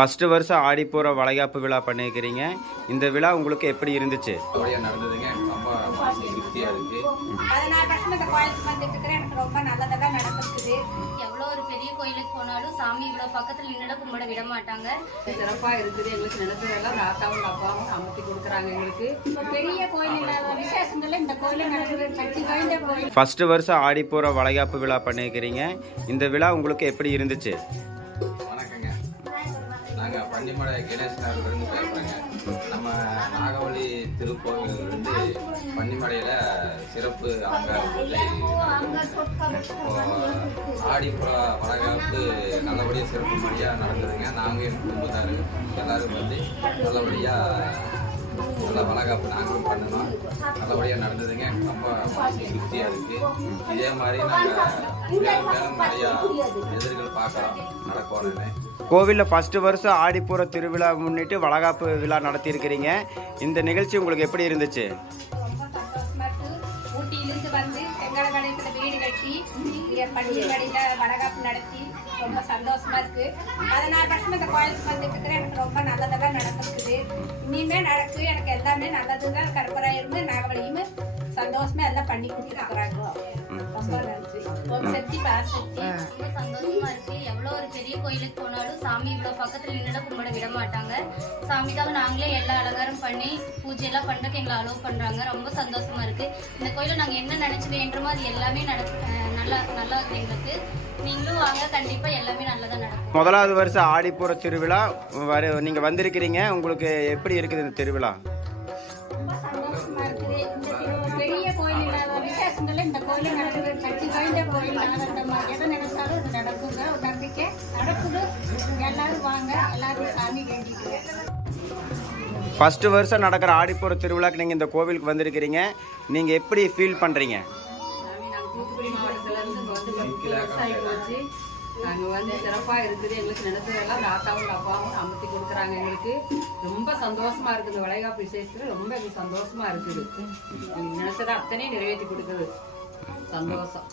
First வருஷம் ஆடிப்பூர வளைகாப்பு விழா பண்ணியிருக்கிறீங்க. இந்த விழா உங்களுக்கு எப்படி இருந்துச்சு? நடந்ததுங்க. ரொம்ப திருப்தியா இருக்கு. 14 வருஷம் இந்த கோயிலுக்கு வந்துட்டு இருக்கிறேன். எனக்கு ரொம்ப நல்லதா நடந்துருக்குது. எவ்வளோ ஒரு பெரிய கோயிலுக்கு போனாலும் சாமி இவ்வளோ பக்கத்தில் நின்று கும்பிட விட மாட்டாங்க. சிறப்பா இருக்குது. எங்களுக்கு நினைச்சதெல்லாம் தாத்தாவும் அப்பாவும் அமைச்சு கொடுக்குறாங்க. எங்களுக்கு பெரிய கோயில் விசேஷங்கள்ல இந்த கோயில் நடக்குது. சக்தி வாய்ந்த கோயில். ஃபர்ஸ்ட் வருஷம் ஆடிப்பூர வளைகாப்பு விழா பண்ணியிருக்கிறீங்க. இந்த விழா உங்களுக்கு எப்படி இருந்துச்சு? வணக்கங்க. நாங்கள் பன்னிமலை கணேசனார்லேருந்து பேசுகிறேங்க. நம்ம நாகவழி திருக்கோவிலிருந்து பன்னிமலையில் சிறப்பு ஆடிப்புற வளைகாப்பு நல்லபடியாக சிறப்பு முறையாக நடந்ததுங்க. நாங்கள் எங்கள் குடும்பத்தார் எல்லோரும் வந்து நல்லபடியாக நல்ல வளைகாப்பு நாங்களும் பண்ணணும். நல்லபடியாக நடந்ததுங்க. ரொம்ப திருப்தியாக இருக்குது. இதே மாதிரி நாங்கள் மேலும் மேலும் நிறையா எதிர்கள் பார்க்கலாம் நடக்கணும்னு. கோவிலில் ஃபர்ஸ்ட் வருஷம் ஆடிப்பூர திருவிழா முன்னிட்டு வளைகாப்பு விழா நடத்தியிருக்கிறீங்க. இந்த நிகழ்ச்சி உங்களுக்கு எப்படி இருந்துச்சு? ரொம்ப சந்தோஷமா இருக்கு. ஊட்டியிலிருந்து வந்து செங்கடகடைத்துல வீடு கட்டி இங்க பள்ளிக்கடையில வளகாப்பு நடத்தி ரொம்ப சந்தோஷமா இருக்கு. 14 வருஷம் இந்த கோயிலுக்கு வந்துட்டு இருக்கிறேன். எனக்கு ரொம்ப நல்லதெல்லாம் நடந்திருக்குது. இனிமே நடக்கு. எனக்கு எல்லாமே நல்லதுதான். கருப்பரா இருந்து நாகவழியுமே சந்தோஷமா எல்லாம் பண்ணி கொடுத்துருக்குறாங்க. ரொம்ப நன்றி. சக்தி பாசக்தி. ரொம்ப சந்தோஷமா இருக்கு. எவ்வளோ ஒரு பெரிய கோயிலுக்கு போனாலும் சாமி இவ்வளோ பக்கத்தில் நின்று கும்பிட விட மாட்டாங்க. சாமிக்காக நாங்களே எல்லா அலங்காரம் பண்ணி பூஜை எல்லாம் பண்ணுறதுக்கு எங்களை அலோவ் பண்றாங்க. ரொம்ப சந்தோஷமா இருக்கு. இந்த கோயில நாங்க என்ன நினைச்சு வேண்டுமோ அது எல்லாமே நல்லா இருக்கு எங்களுக்கு. நீங்களும் வாங்க, கண்டிப்பா எல்லாமே நல்லதா நடக்கும். முதலாவது வருஷம் ஆடிப்பூர திருவிழா நீங்க வந்திருக்கிறீங்க. உங்களுக்கு எப்படி இருக்குது இந்த திருவிழா? ரொம்ப சந்தோஷமா இருக்குது. இந்த பெரிய கோயில் இல்லாத விசேஷங்கள்ல இந்த கோயில் நடக்குது. சக்தி வாய்ந்த கோயில். ஆனந்தமா எதை நினைச்சாலும் இது நடக்குங்க. ஒரு நம்பிக்கை நடக்குது. எல்லாரும் வாங்க, எல்லாரும் சாமி வேண்டிக்கிறேன். ஃபர்ஸ்ட் வருஷம் நடக்கிற ஆடிப்பூர திருவிழாக்கு நீங்கள் இந்த கோவிலுக்கு வந்திருக்கிறீங்க. நீங்கள் எப்படி ஃபீல் பண்ணுறீங்க? நாங்கள் தூத்துக்குடி மாவட்டத்திலேருந்து வந்து 10 வருஷம் ஆகி போச்சு. நாங்கள் வந்து சிறப்பாக இருக்குது. எங்களுக்கு நினைச்சதெல்லாம் தாத்தாவும் அப்பாவும் அமைச்சு கொடுக்குறாங்க. எங்களுக்கு ரொம்ப சந்தோஷமா இருக்குது. இந்த வளைகாப்பு விசேஷத்துல ரொம்ப எங்களுக்கு சந்தோஷமா இருக்குது. நினைச்சதை அத்தனையும் நிறைவேற்றி கொடுக்குது. சந்தோஷம்.